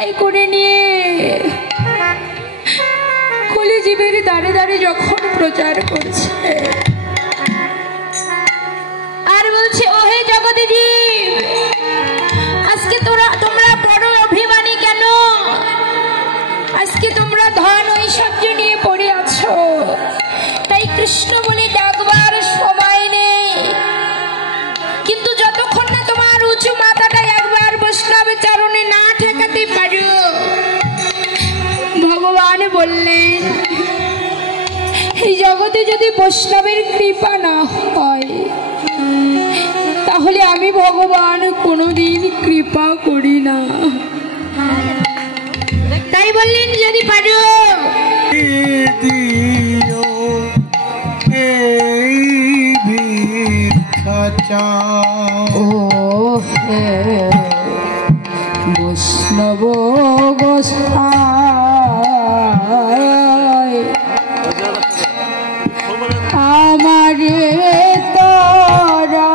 বোঝাই করে নিয়ে কলিজীবের দাঁড়ে দাঁড়ে যখন প্রচার করছে আর বলছে, ওহে জগতে জীব, আজকে তোমরা বড় অভিমানী কেন? আজকে তোমরা ধন ঐশ্বর্য নিয়ে পড়ে আছো, তাই কৃষ্ণ বলে ডাকবার সময় নেই। কিন্তু যতক্ষণ না তোমার উঁচু মাথাটা একবার বৈষ্ণব চরণে না ঠেকাতে পারো, ভগবান বললেন এই জগতে যদি বৈষ্ণবের কৃপা না হয় তাহলে আমি ভগবান কোনোদিন কৃপা করি না। তাই বললেন যদি পারো বৈষ্ণব গোসাই আমারে তরায়া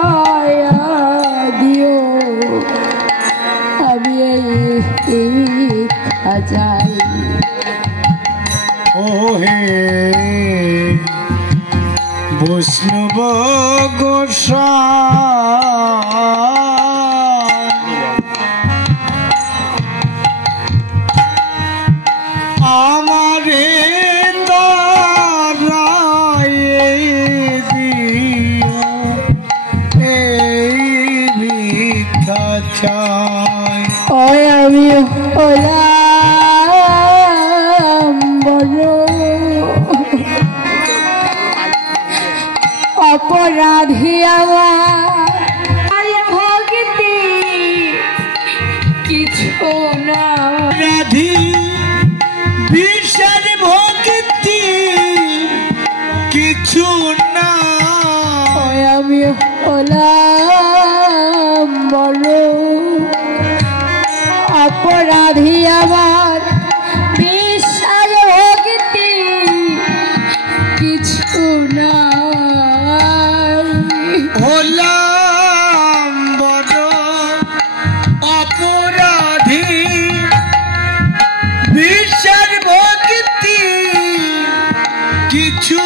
দিও, আমি যাই। ওহে বৈষ্ণব গোসাই আমারে তরায় দিও, এই ভিক্ষা চাই। ওই আমি হলাম বড় অপরাধী, আমার ভক্তি কিছু না, রাধি বিষের ভক্তি কিছু না। ওই আমি হলাম বড় অপরাধী, আমার বিশাল ভক্তি কিছু না। হলাম বড় অপরাধী, বিষের ভক্তি কিছু